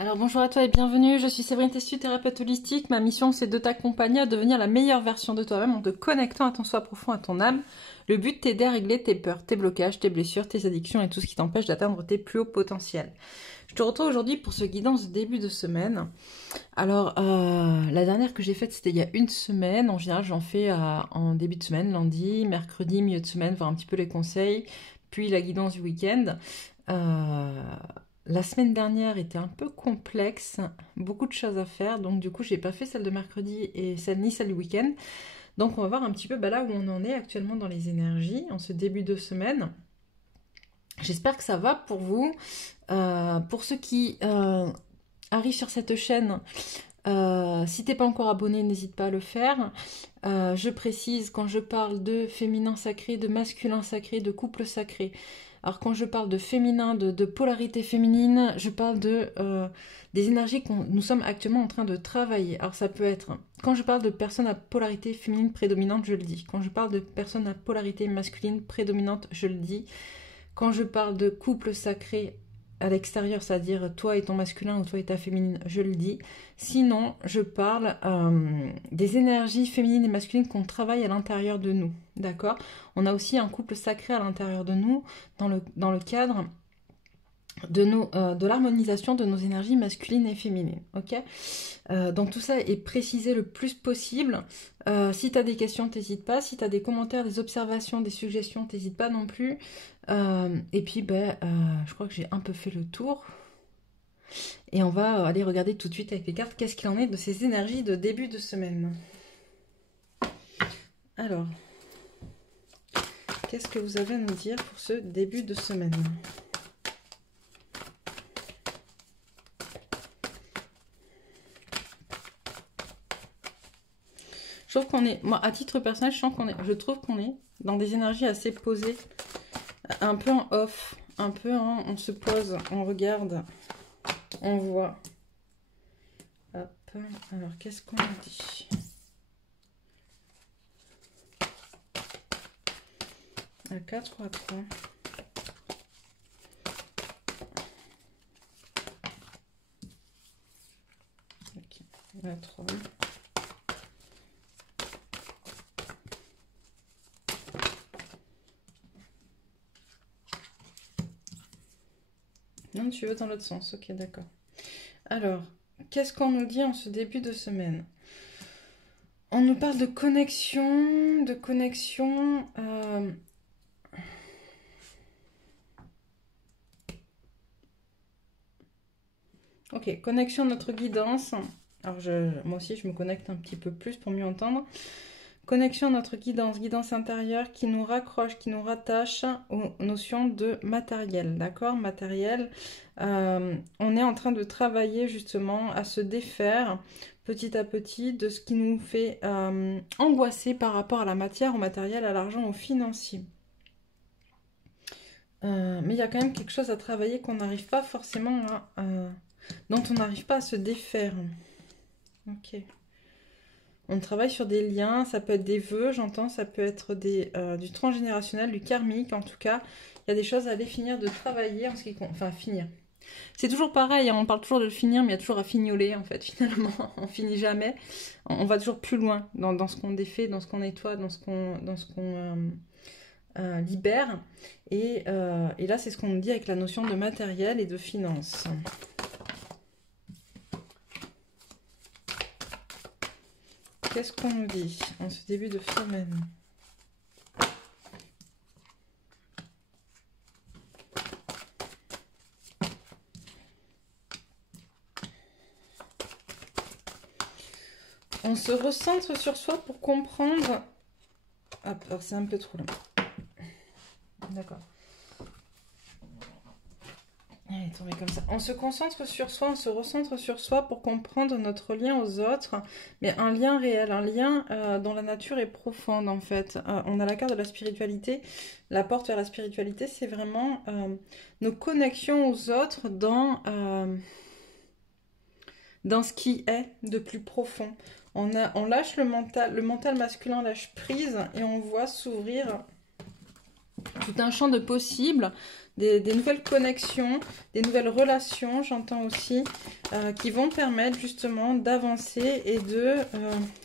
Alors bonjour à toi et bienvenue, je suis Séverine Tessu, thérapeute holistique. Ma mission c'est de t'accompagner à devenir la meilleure version de toi-même en te connectant à ton soi profond, à ton âme. Le but t'aider à régler tes peurs, tes blocages, tes blessures, tes addictions et tout ce qui t'empêche d'atteindre tes plus hauts potentiels. Je te retrouve aujourd'hui pour ce guidance de début de semaine. Alors la dernière que j'ai faite c'était il y a une semaine. En général j'en fais en début de semaine, lundi, mercredi, milieu de semaine, voir un petit peu les conseils, puis la guidance du week-end. La semaine dernière était un peu complexe, beaucoup de choses à faire, donc du coup j'ai pas fait celle de mercredi et ni celle du week-end. Donc on va voir un petit peu là où on en est actuellement dans les énergies en ce début de semaine. J'espère que ça va pour vous. Pour ceux qui arrivent sur cette chaîne, si t'es pas encore abonné, n'hésite pas à le faire. Je précise, quand je parle de féminin sacré, de masculin sacré, de couple sacré, alors quand je parle de féminin, de polarité féminine, je parle des énergies que nous sommes actuellement en train de travailler. Alors ça peut être, quand je parle de personnes à polarité féminine prédominante, je le dis. Quand je parle de personnes à polarité masculine prédominante, je le dis. Quand je parle de couple sacré à l'extérieur, c'est-à-dire toi et ton masculin ou toi et ta féminine, je le dis. Sinon, je parle des énergies féminines et masculines qu'on travaille à l'intérieur de nous, d'accord? On a aussi un couple sacré à l'intérieur de nous, dans le cadre de l'harmonisation de nos énergies masculines et féminines, ok? Donc tout ça est précisé le plus possible. Si tu as des questions, t'hésites pas. Si tu as des commentaires, des observations, des suggestions, t'hésites pas non plus. Et puis, je crois que j'ai un peu fait le tour. Et on va aller regarder tout de suite avec les cartes qu'est-ce qu'il en est de ces énergies de début de semaine. Alors, qu'est-ce que vous avez à nous dire pour ce début de semaine ? Je trouve qu'on est, moi à titre personnel, je trouve qu'on est dans des énergies assez posées, un peu en off, un peu en on se pose, on regarde, on voit. Hop, alors qu'est-ce qu'on dit ? À 4 ou à 3 ? Ok, à 3. Non, tu veux dans l'autre sens, ok, d'accord. Alors, qu'est-ce qu'on nous dit en ce début de semaine ? On nous parle de connexion, Ok, connexion à notre guidance. Alors, moi aussi, je me connecte un petit peu plus pour mieux entendre. Connexion à notre guidance intérieure qui nous raccroche, qui nous rattache aux notions de matériel, d'accord ? Matériel, on est en train de travailler justement à se défaire petit à petit de ce qui nous fait angoisser par rapport à la matière, au matériel, à l'argent, au financier. Mais il y a quand même quelque chose à travailler qu'on n'arrive pas forcément dont on n'arrive pas à se défaire. Ok. On travaille sur des liens, ça peut être des vœux, j'entends, ça peut être du transgénérationnel, du karmique, en tout cas. Il y a des choses à aller finir de travailler en ce qui compte. Enfin, finir. C'est toujours pareil, hein, on parle toujours de le finir, mais il y a toujours à fignoler, en fait, finalement. On finit jamais. On va toujours plus loin dans ce qu'on défait, dans ce qu'on nettoie, dans ce qu'on libère. Et là, c'est ce qu'on nous dit avec la notion de matériel et de finance. Qu'est-ce qu'on nous dit en ce début de semaine ? On se recentre sur soi pour comprendre... Hop, alors c'est un peu trop long. D'accord. Allez, tombez comme ça. On se concentre sur soi, on se recentre sur soi pour comprendre notre lien aux autres, mais un lien réel, un lien dont la nature est profonde en fait. On a la carte de la spiritualité. La porte vers la spiritualité, c'est vraiment nos connexions aux autres dans ce qui est de plus profond. On lâche le mental masculin lâche prise et on voit s'ouvrir tout un champ de possibles, des nouvelles connexions, des nouvelles relations, j'entends aussi, qui vont permettre justement d'avancer et de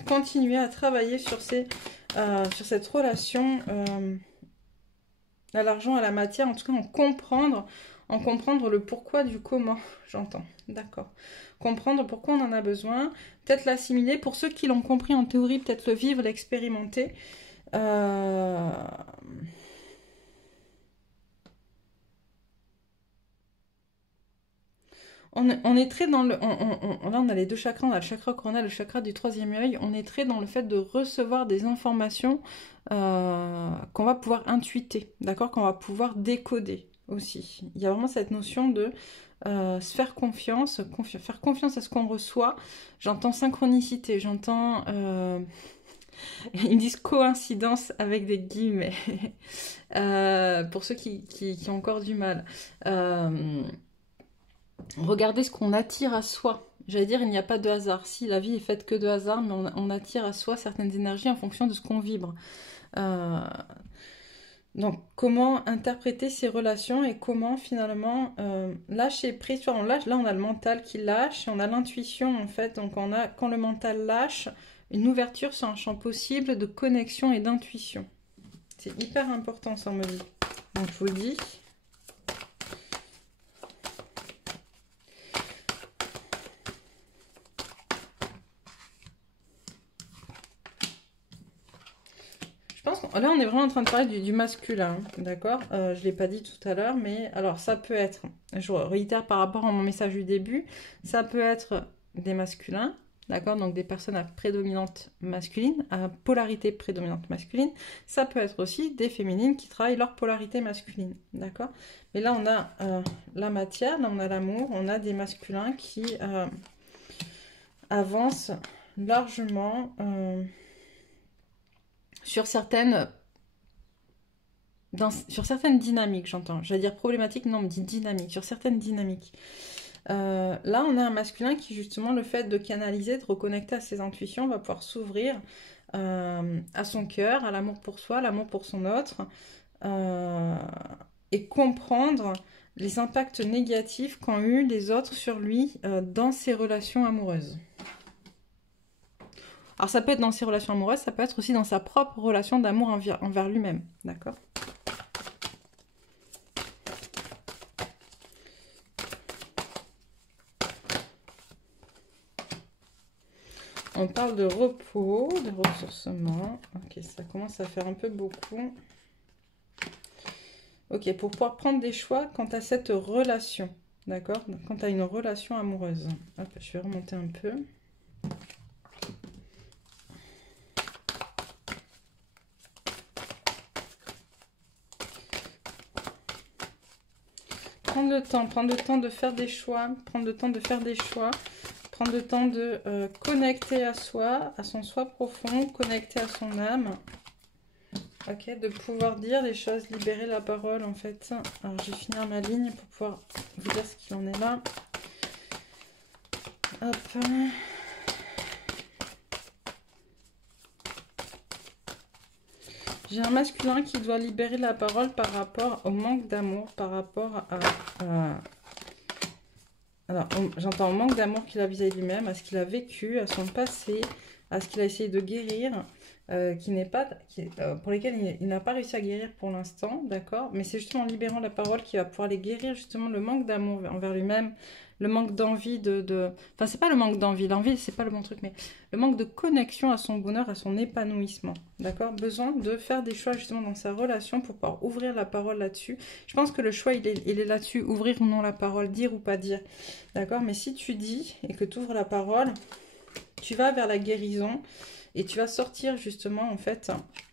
continuer à travailler sur cette relation à l'argent, à la matière, en tout cas en comprendre le pourquoi du comment, j'entends, d'accord. Comprendre pourquoi on en a besoin, peut-être l'assimiler, pour ceux qui l'ont compris en théorie, peut-être le vivre, l'expérimenter. On est très dans le... là, on a les deux chakras, on a le chakra coronal, le chakra du troisième œil. On est très dans le fait de recevoir des informations qu'on va pouvoir intuiter, d'accord, qu'on va pouvoir décoder aussi. Il y a vraiment cette notion de se faire confiance, faire confiance à ce qu'on reçoit. J'entends synchronicité, j'entends... ils me disent coïncidence avec des guillemets. Pour ceux qui ont encore du mal. Regardez ce qu'on attire à soi. J'allais dire, il n'y a pas de hasard. Si, la vie est faite que de hasard, mais on attire à soi certaines énergies en fonction de ce qu'on vibre. Donc, comment interpréter ces relations et comment finalement lâcher prise. On lâche, là, on a le mental qui lâche et on a l'intuition en fait. Donc, quand le mental lâche, une ouverture sur un champ possible de connexion et d'intuition. C'est hyper important, ça me dit. Donc, je vous le dis. Là, on est vraiment en train de parler du masculin, d'accord, je ne l'ai pas dit tout à l'heure, mais alors ça peut être, je réitère par rapport à mon message du début, ça peut être des masculins, d'accord, donc des personnes à prédominante masculine, à polarité prédominante masculine, ça peut être aussi des féminines qui travaillent leur polarité masculine, d'accord. Mais là, on a la matière, là, on a l'amour, on a des masculins qui avancent largement... sur certaines dynamiques, j'entends. J'allais dire problématiques, non, mais dynamiques, sur certaines dynamiques. Là, on a un masculin qui, justement, le fait de canaliser, de reconnecter à ses intuitions, va pouvoir s'ouvrir à son cœur, à l'amour pour soi, l'amour pour son autre, et comprendre les impacts négatifs qu'ont eu les autres sur lui dans ses relations amoureuses. Alors ça peut être dans ses relations amoureuses, ça peut être aussi dans sa propre relation d'amour envers lui-même, d'accord? On parle de repos, de ressourcement. Ok, ça commence à faire un peu beaucoup. Ok, pour pouvoir prendre des choix quant à cette relation, d'accord? Quant à une relation amoureuse. Hop, je vais remonter un peu. Prendre le temps de faire des choix, prendre le temps de faire des choix, prendre le temps de connecter à soi, à son soi profond, connecter à son âme. Ok, de pouvoir dire les choses, libérer la parole en fait. Alors je vais finir ma ligne pour pouvoir vous dire ce qu'il en est là. Hop. J'ai un masculin qui doit libérer la parole par rapport au manque d'amour, par rapport à... Alors, j'entends le manque d'amour qu'il a vis-à-vis de lui-même, à ce qu'il a vécu, à son passé, à ce qu'il a essayé de guérir, pour lesquels il n'a pas réussi à guérir pour l'instant, d'accord? Mais c'est justement en libérant la parole qu'il va pouvoir les guérir, justement, le manque d'amour envers lui-même, le manque d'envie Enfin, c'est pas le manque d'envie, l'envie, c'est pas le bon truc, mais le manque de connexion à son bonheur, à son épanouissement, d'accord? Besoin de faire des choix, justement, dans sa relation pour pouvoir ouvrir la parole là-dessus. Je pense que le choix, il est là-dessus, ouvrir ou non la parole, dire ou pas dire, d'accord? Mais si tu dis et que tu ouvres la parole, tu vas vers la guérison et tu vas sortir, justement, en fait,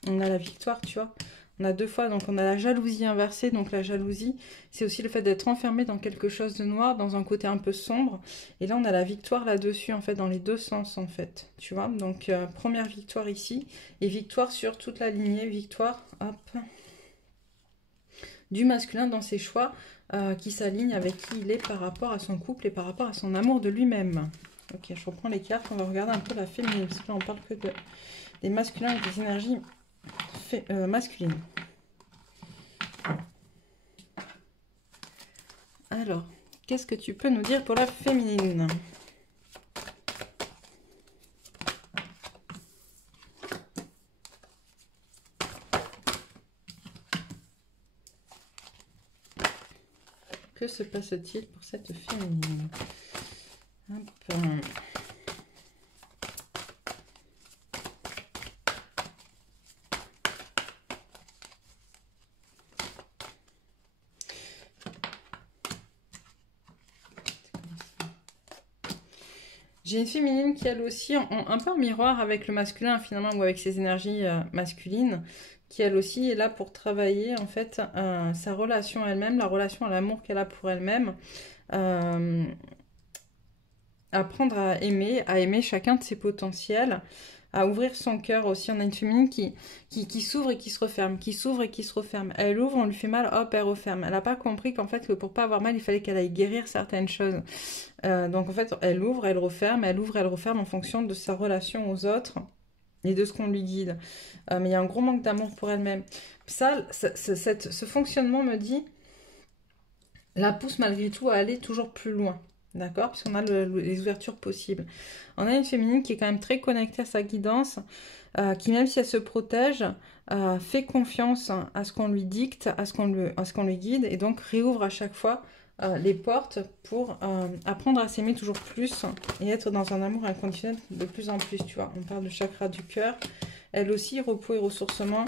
on a la victoire, tu vois? On a deux fois, donc on a la jalousie inversée. Donc la jalousie, c'est aussi le fait d'être enfermé dans quelque chose de noir, dans un côté un peu sombre. Et là, on a la victoire là-dessus, en fait, dans les deux sens, en fait. Tu vois? Donc, première victoire ici. Et victoire sur toute la lignée. Victoire, hop, du masculin dans ses choix qui s'alignent avec qui il est par rapport à son couple et par rapport à son amour de lui-même. Ok, je reprends les cartes. On va regarder un peu la féminine, parce que là, on parle que des masculins et des énergies masculines. Alors, qu'est-ce que tu peux nous dire pour la féminine? Que se passe-t-il pour cette féminine? Hop. J'ai une féminine qui, elle aussi, un peu en miroir avec le masculin, finalement, ou avec ses énergies masculines, qui, elle aussi, est là pour travailler, en fait, sa relation à elle-même, la relation à l'amour qu'elle a pour elle-même, apprendre à aimer chacun de ses potentiels, à ouvrir son cœur aussi. On a une féminine qui s'ouvre et qui se referme, qui s'ouvre et qui se referme. Elle ouvre, on lui fait mal, hop, elle referme. Elle n'a pas compris qu'en fait, que pour pas avoir mal, il fallait qu'elle aille guérir certaines choses. Donc en fait, elle ouvre, elle referme, elle ouvre, elle referme en fonction de sa relation aux autres et de ce qu'on lui guide. Mais il y a un gros manque d'amour pour elle-même. Ça, ce fonctionnement me dit, la pousse malgré tout à aller toujours plus loin. D'accord? Puisqu'on a les ouvertures possibles. On a une féminine qui est quand même très connectée à sa guidance, qui même si elle se protège, fait confiance à ce qu'on lui dicte, à ce qu'on lui guide, et donc réouvre à chaque fois les portes pour apprendre à s'aimer toujours plus et être dans un amour inconditionnel de plus en plus, tu vois. On parle de chakra du cœur. Elle aussi, repos et ressourcement.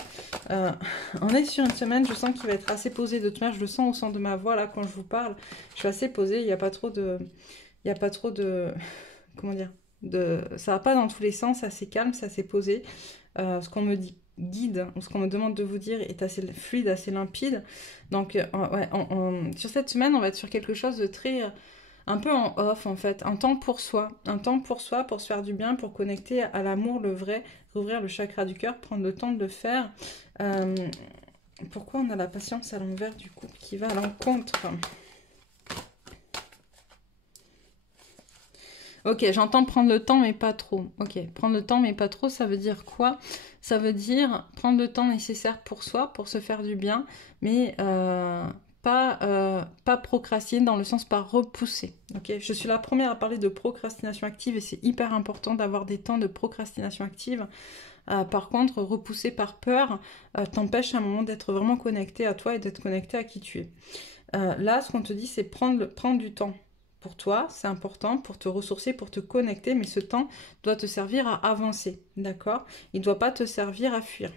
On est sur une semaine, je sens qu'il va être assez posé de toute manière. Je le sens au son de ma voix, là, quand je vous parle. Je suis assez posée, il n'y a pas trop de... Il n'y a pas trop de... Comment dire ça va pas dans tous les sens, assez calme, c'est assez posé. Ce qu'on me dit guide, ce qu'on me demande de vous dire est assez fluide, assez limpide. Donc, ouais, sur cette semaine, on va être sur quelque chose de très... un peu en off en fait, un temps pour soi pour se faire du bien, pour connecter à l'amour, le vrai, rouvrir le chakra du cœur, prendre le temps de le faire. Pourquoi on a la patience à l'envers du couple qui va à l'encontre? Ok, j'entends prendre le temps mais pas trop. Ok, prendre le temps mais pas trop, ça veut dire quoi? Ça veut dire prendre le temps nécessaire pour soi, pour se faire du bien, mais pas procrastiner dans le sens pas repousser. Okay, je suis la première à parler de procrastination active et c'est hyper important d'avoir des temps de procrastination active. Par contre, repousser par peur t'empêche à un moment d'être vraiment connecté à toi et d'être connecté à qui tu es. Là, ce qu'on te dit, c'est prendre du temps. Pour toi, c'est important pour te ressourcer, pour te connecter, mais ce temps doit te servir à avancer, d'accord? Il ne doit pas te servir à fuir.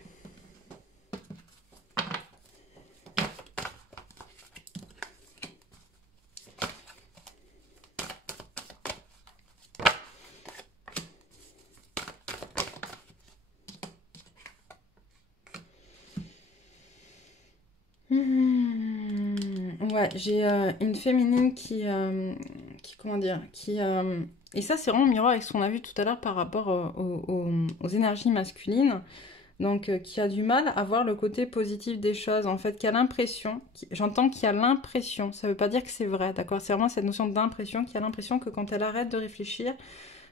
Ouais, j'ai une féminine qui comment dire, et ça c'est vraiment miroir avec ce qu'on a vu tout à l'heure par rapport aux énergies masculines, donc qui a du mal à voir le côté positif des choses, en fait, qui a l'impression, j'entends qu'il y a l'impression, ça veut pas dire que c'est vrai, d'accord, c'est vraiment cette notion d'impression, qui a l'impression que quand elle arrête de réfléchir,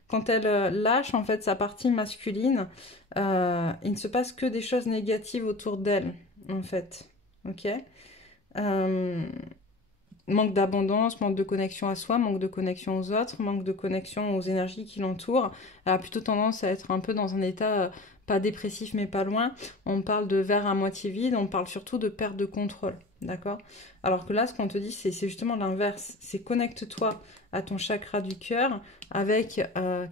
quand elle lâche en fait sa partie masculine, il ne se passe que des choses négatives autour d'elle, en fait, ok. Manque d'abondance, manque de connexion à soi, manque de connexion aux autres, manque de connexion aux énergies qui l'entourent. Elle a plutôt tendance à être un peu dans un état pas dépressif mais pas loin. On parle de verre à moitié vide, on parle surtout de perte de contrôle, d'accord? Alors que là, ce qu'on te dit, c'est justement l'inverse. C'est connecte-toi à ton chakra du cœur avec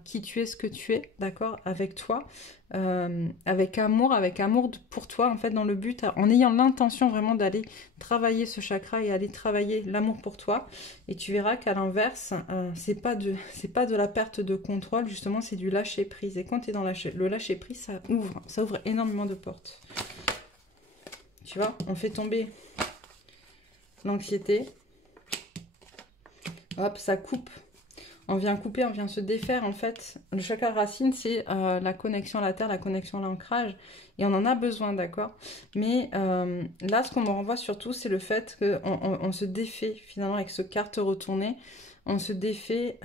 qui tu es, ce que tu es, d'accord? Avec toi, avec amour pour toi, en fait, dans le but, en ayant l'intention vraiment d'aller travailler ce chakra et aller travailler l'amour pour toi. Et tu verras qu'à l'inverse, c'est pas de la perte de contrôle, justement, c'est du lâcher prise. Et quand tu es dans le lâcher prise, ça ouvre énormément de portes. Tu vois, on fait tomber l'anxiété. Hop, ça coupe. On vient couper, on vient se défaire, en fait. Le chakra racine, c'est la connexion à la terre, la connexion à l'ancrage. Et on en a besoin, d'accord? Mais là, ce qu'on me renvoie surtout, c'est le fait qu'on se défait, finalement, avec ce carte retournée. On se défait...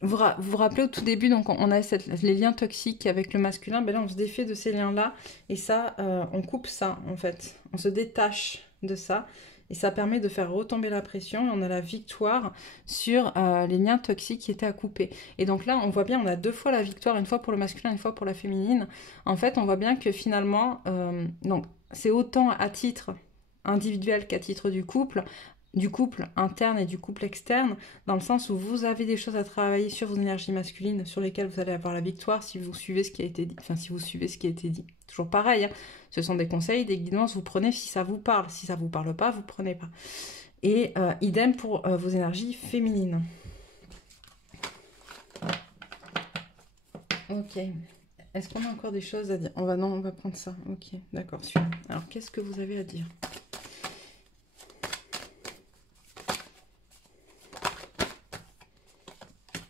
Vous vous rappelez au tout début, donc on a les liens toxiques avec le masculin, ben là, on se défait de ces liens-là. Et ça, on coupe ça, en fait. On se détache de ça. et ça permet de faire retomber la pression et on a la victoire sur les liens toxiques qui étaient à couper. Et donc là, on voit bien, on a deux fois la victoire, une fois pour le masculin, une fois pour la féminine. En fait, on voit bien que finalement, donc c'est autant à titre individuel qu'à titre du couple interne et du couple externe, dans le sens où vous avez des choses à travailler sur vos énergies masculines, sur lesquelles vous allez avoir la victoire si vous suivez ce qui a été dit. Enfin, si vous suivez ce qui a été dit. Toujours pareil, hein. Ce sont des conseils, des guidances, vous prenez si ça vous parle. Si ça vous parle pas, vous prenez pas. Et idem pour vos énergies féminines. Ok. Est-ce qu'on a encore des choses à dire? Non, on va prendre ça. Ok, d'accord, celui-là. Alors, qu'est-ce que vous avez à dire?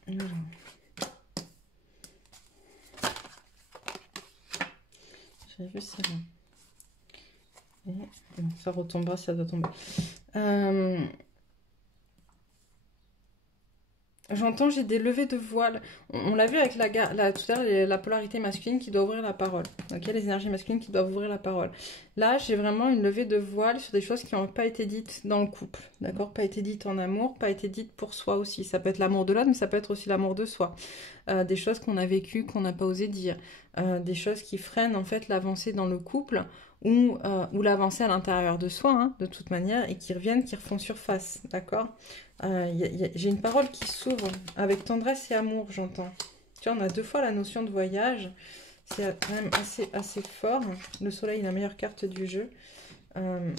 Alors. J'avais vu ça là. Et bon, ça retombera, ça doit tomber. J'entends, j'ai des levées de voile. On l'a vu avec tout à l'heure, la polarité masculine qui doit ouvrir la parole. Ok, les énergies masculines qui doivent ouvrir la parole. Là, j'ai vraiment une levée de voile sur des choses qui n'ont pas été dites dans le couple. D'accord? Pas été dites en amour, pas été dites pour soi aussi. Ça peut être l'amour de l'autre, mais ça peut être aussi l'amour de soi. Des choses qu'on a vécues, qu'on n'a pas osé dire. Des choses qui freinent en fait l'avancée dans le couple ou l'avancée à l'intérieur de soi, hein, de toute manière, et qui reviennent, qui refont surface. D'accord? J'ai une parole qui s'ouvre avec tendresse et amour, j'entends. Tu vois, on a deux fois la notion de voyage. C'est quand même assez fort. Le soleil est la meilleure carte du jeu. On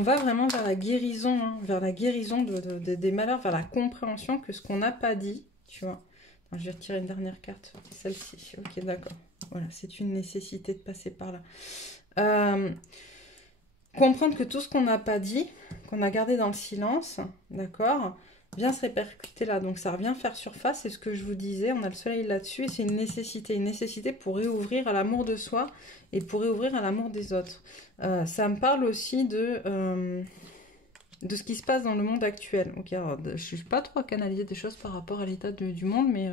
va vraiment vers la guérison, hein, vers la guérison des malheurs, vers la compréhension que ce qu'on n'a pas dit, tu vois. Alors, je vais retirer une dernière carte, celle-ci. Ok, d'accord. Voilà, c'est une nécessité de passer par là. Comprendre que tout ce qu'on n'a pas dit, qu'on a gardé dans le silence, d'accord, vient se répercuter là. Donc ça revient faire surface, c'est ce que je vous disais, on a le soleil là-dessus et c'est une nécessité pour réouvrir à l'amour de soi et pour réouvrir à l'amour des autres. Ça me parle aussi de ce qui se passe dans le monde actuel. Okay, alors, je ne suis pas trop à canaliser des choses par rapport à l'état du monde, mais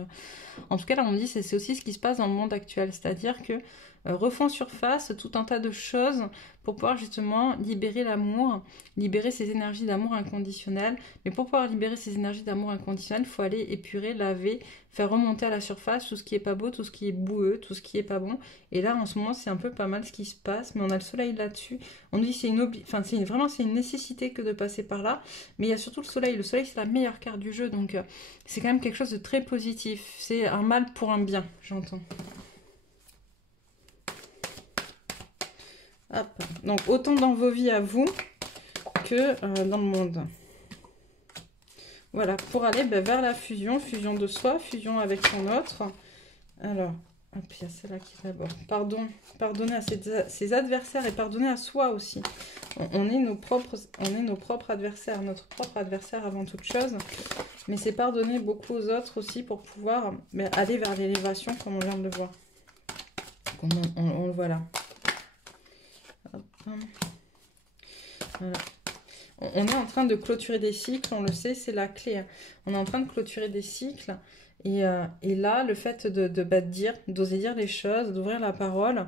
en tout cas là on me dit c'est aussi ce qui se passe dans le monde actuel, c'est-à-dire que refont surface tout un tas de choses pour pouvoir justement libérer l'amour, libérer ces énergies d'amour inconditionnel. Mais pour pouvoir libérer ces énergies d'amour inconditionnel, il faut aller épurer, laver, faire remonter à la surface tout ce qui est pas beau, tout ce qui est boueux, tout ce qui est pas bon. Et là, en ce moment, c'est un peu pas mal ce qui se passe, mais on a le soleil là-dessus. On nous dit c'est vraiment c'est une nécessité que de passer par là. Mais il y a surtout le soleil. Le soleil, c'est la meilleure carte du jeu, donc c'est quand même quelque chose de très positif. C'est un mal pour un bien, j'entends. Hop. Donc, autant dans vos vies à vous que dans le monde. Voilà, pour aller vers la fusion de soi, fusion avec son autre. Alors, hop, il y a celle-là qui est d'abord. Pardonner à ses adversaires et pardonner à soi aussi. On est nos propres adversaires, notre propre adversaire avant toute chose. Mais c'est pardonner beaucoup aux autres aussi pour pouvoir aller vers l'élévation comme on vient de le voir. On le voit là. Voilà. On est en train de clôturer des cycles, on le sait, c'est la clé. On est en train de clôturer des cycles et là, le fait d'oser dire les choses, d'ouvrir la parole,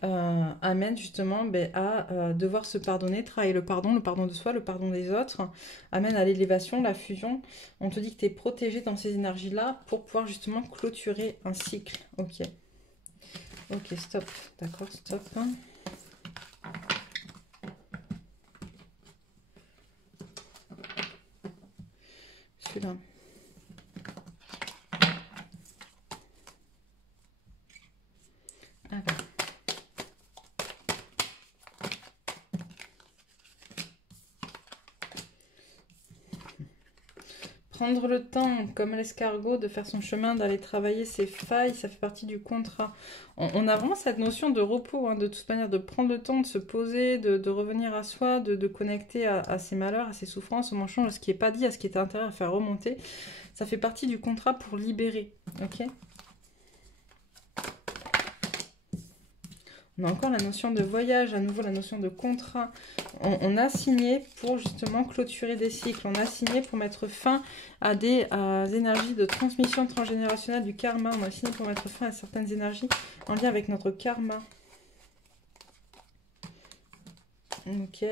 amène justement à devoir se pardonner, travailler le pardon de soi, le pardon des autres, amène à l'élévation, la fusion. On te dit que tu es protégé dans ces énergies-là pour pouvoir justement clôturer un cycle. Ok, stop, d'accord, stop. Celui-là. Alors. Prendre le temps, comme l'escargot, de faire son chemin, d'aller travailler ses failles, ça fait partie du contrat. On a vraiment cette notion de repos, hein, de toute manière, de prendre le temps de se poser, de revenir à soi, de connecter à ses malheurs, à ses souffrances, au manchon, à ce qui n'est pas dit, à ce qui est intérieur, à faire remonter. Ça fait partie du contrat pour libérer, ok ? On a encore la notion de voyage, à nouveau la notion de contrat. On a signé pour justement clôturer des cycles. On a signé pour mettre fin à des énergies de transmission transgénérationnelle du karma. On a signé pour mettre fin à certaines énergies en lien avec notre karma. Ok.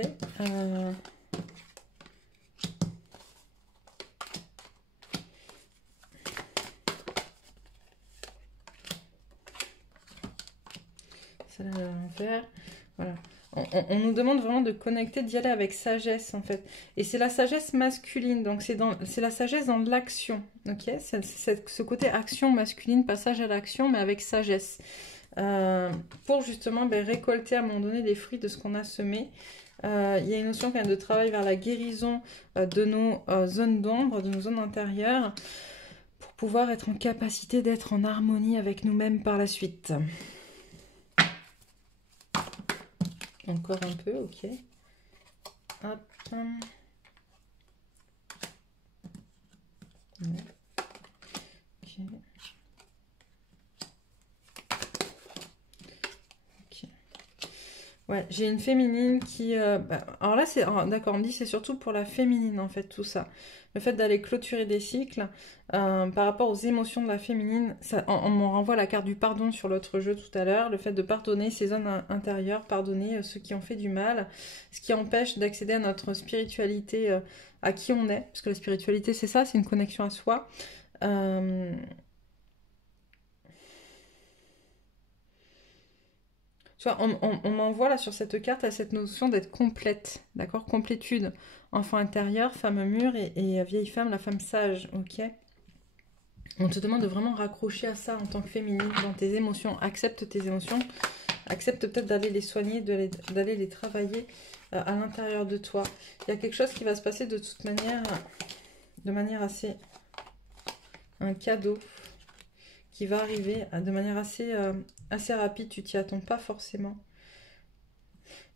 Ça là, on va faire. Voilà. On nous demande vraiment de connecter, d'y aller avec sagesse en fait. Et c'est la sagesse masculine, donc c'est la sagesse dans l'action. Ok, c'est ce côté action masculine, passage à l'action, mais avec sagesse. Pour justement récolter à un moment donné les fruits de ce qu'on a semé. Il y a une notion quand même de travail vers la guérison de nos zones d'ombre, de nos zones intérieures, pour pouvoir être en capacité d'être en harmonie avec nous-mêmes par la suite. Encore un peu, ok. Hop. Ouais. Ok. Ok. Ouais, j'ai une féminine qui... alors là, c'est... D'accord, on me dit c'est surtout pour la féminine, en fait, tout ça. Le fait d'aller clôturer des cycles, par rapport aux émotions de la féminine, ça, on m'en renvoie la carte du pardon sur l'autre jeu tout à l'heure, le fait de pardonner ses zones intérieures, pardonner ceux qui ont fait du mal, ce qui empêche d'accéder à notre spiritualité, à qui on est, parce que la spiritualité, c'est ça, c'est une connexion à soi. Tu vois, on m'envoie là sur cette carte à cette notion d'être complète, d'accord? Complétude. Enfant intérieur, femme mûre et vieille femme, la femme sage, ok? On te demande de vraiment raccrocher à ça en tant que féminine dans tes émotions. Accepte tes émotions. Accepte peut-être d'aller les soigner, d'aller les travailler à l'intérieur de toi. Il y a quelque chose qui va se passer de toute manière, de manière assez... Un cadeau qui va arriver de manière assez rapide. Tu t'y attends pas forcément.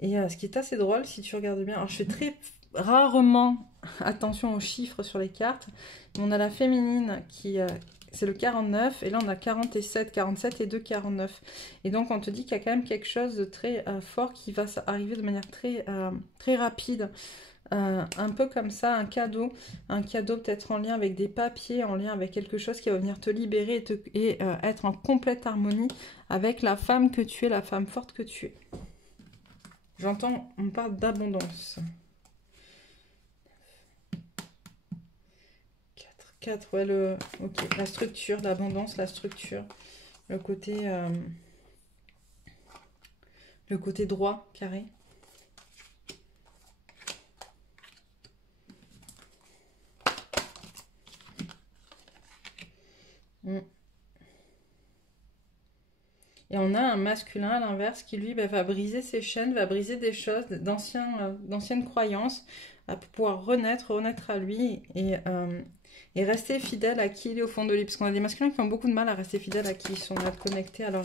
Et ce qui est assez drôle, si tu regardes bien... Alors, je fais très rarement attention aux chiffres sur les cartes. On a la féminine qui... c'est le 49, et là on a 47, 47 et 2, 49. Et donc on te dit qu'il y a quand même quelque chose de très fort qui va arriver de manière très rapide. Un peu comme ça, un cadeau peut-être en lien avec des papiers, en lien avec quelque chose qui va venir te libérer et être en complète harmonie avec la femme que tu es, la femme forte que tu es. J'entends, on parle d'abondance. 4, ouais, ok, la structure, l'abondance, la structure, le côté droit, carré. Et on a un masculin à l'inverse qui lui va briser ses chaînes, va briser des choses, d'anciennes croyances, pour pouvoir renaître à lui et rester fidèle à qui il est au fond de lui. Parce qu'on a des masculins qui ont beaucoup de mal à rester fidèles à qui ils sont, à être connectés à leur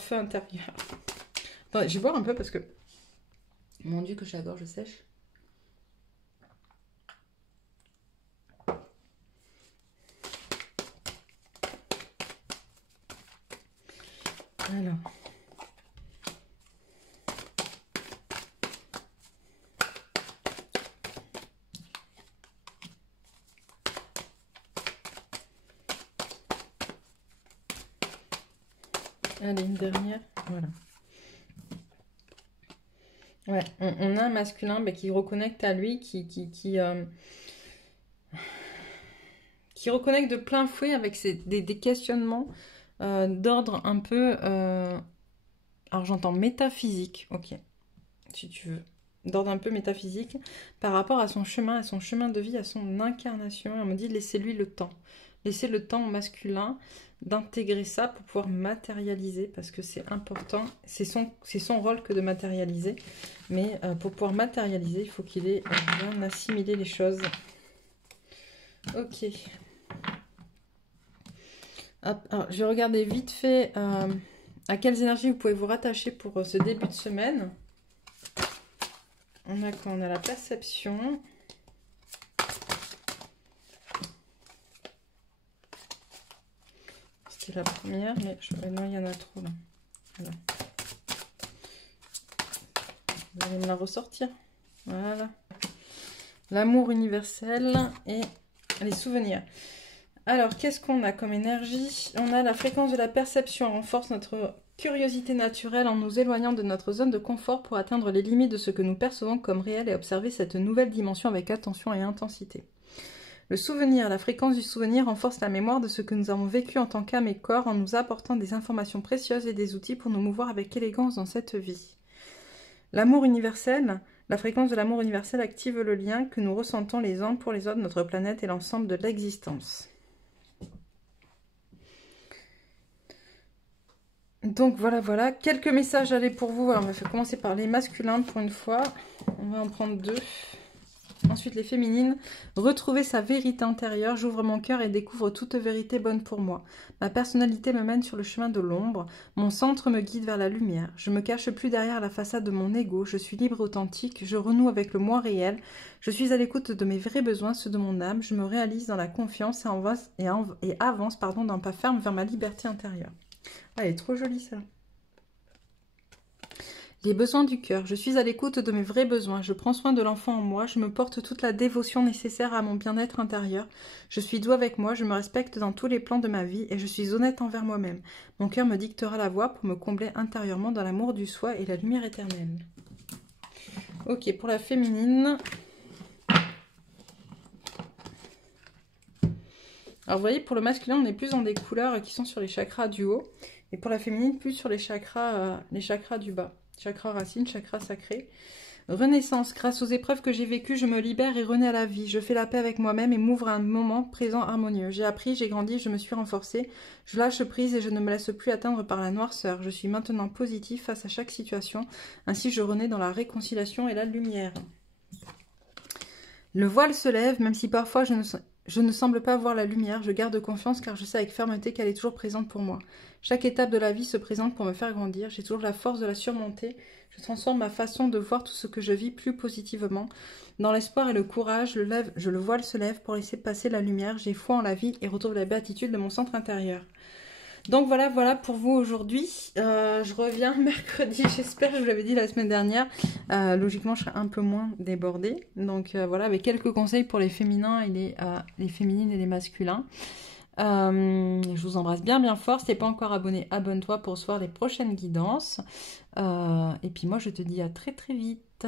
feu intérieur. Attends, je vais boire un peu parce que... Mon Dieu, que j'ai la gorge sèche. Alors... Allez, une dernière. Voilà. Ouais, on a un masculin qui reconnecte à lui, qui reconnecte de plein fouet avec des questionnements d'ordre un peu... alors j'entends métaphysique, ok, si tu veux. D'ordre un peu métaphysique par rapport à son chemin de vie, à son incarnation. On me dit laissez-lui le temps. Laissez le temps au masculin d'intégrer ça pour pouvoir matérialiser, parce que c'est important. C'est son rôle que de matérialiser. Mais pour pouvoir matérialiser, il faut qu'il ait bien assimilé les choses. Ok. Hop, alors, je vais regarder vite fait à quelles énergies vous pouvez vous rattacher pour ce début de semaine. On a quoi? On a la perception. C'était la première, mais non, il y en a trop là. Voilà. Vous allez me la ressortir. Voilà. L'amour universel et les souvenirs. Alors, qu'est-ce qu'on a comme énergie? On a la fréquence de la perception, renforce notre Curiosité naturelle en nous éloignant de notre zone de confort pour atteindre les limites de ce que nous percevons comme réel et observer cette nouvelle dimension avec attention et intensité. Le souvenir, la fréquence du souvenir renforce la mémoire de ce que nous avons vécu en tant qu'âme et corps en nous apportant des informations précieuses et des outils pour nous mouvoir avec élégance dans cette vie. L'amour universel, la fréquence de l'amour universel active le lien que nous ressentons les uns pour les autres, notre planète et l'ensemble de l'existence. Donc voilà, quelques messages allaient pour vous. Alors, on va commencer par les masculins pour une fois. On va en prendre 2. Ensuite les féminines. Retrouver sa vérité intérieure. J'ouvre mon cœur et découvre toute vérité bonne pour moi. Ma personnalité me mène sur le chemin de l'ombre. Mon centre me guide vers la lumière. Je me cache plus derrière la façade de mon ego. Je suis libre et authentique. Je renoue avec le moi réel. Je suis à l'écoute de mes vrais besoins, ceux de mon âme. Je me réalise dans la confiance et avance d'un pas ferme vers ma liberté intérieure. Ah, elle est trop jolie, ça. Les besoins du cœur. Je suis à l'écoute de mes vrais besoins. Je prends soin de l'enfant en moi. Je me porte toute la dévotion nécessaire à mon bien-être intérieur. Je suis doux avec moi. Je me respecte dans tous les plans de ma vie et je suis honnête envers moi-même. Mon cœur me dictera la voie pour me combler intérieurement dans l'amour du soi et la lumière éternelle. Ok, pour la féminine. Alors, vous voyez, pour le masculin, on est plus dans des couleurs qui sont sur les chakras du haut. Et pour la féminine, plus sur les chakras du bas. Chakra racine, chakra sacré. Renaissance. Grâce aux épreuves que j'ai vécues, je me libère et renais à la vie. Je fais la paix avec moi-même et m'ouvre à un moment présent harmonieux. J'ai appris, j'ai grandi, je me suis renforcée. Je lâche prise et je ne me laisse plus atteindre par la noirceur. Je suis maintenant positif face à chaque situation. Ainsi, je renais dans la réconciliation et la lumière. Le voile se lève, même si parfois je ne semble pas voir la lumière, je garde confiance car je sais avec fermeté qu'elle est toujours présente pour moi. Chaque étape de la vie se présente pour me faire grandir, j'ai toujours la force de la surmonter. Je transforme ma façon de voir tout ce que je vis plus positivement. Dans l'espoir et le courage, le voile se lève pour laisser passer la lumière. J'ai foi en la vie et retrouve la béatitude de mon centre intérieur. Donc voilà pour vous aujourd'hui. Je reviens mercredi, j'espère, je vous l'avais dit la semaine dernière. Logiquement, je serai un peu moins débordée. Donc voilà, avec quelques conseils pour les féminins et les féminines et les masculins. Je vous embrasse bien fort. Si t'es pas encore abonné, abonne-toi pour recevoir les prochaines guidances. Et puis moi, je te dis à très vite.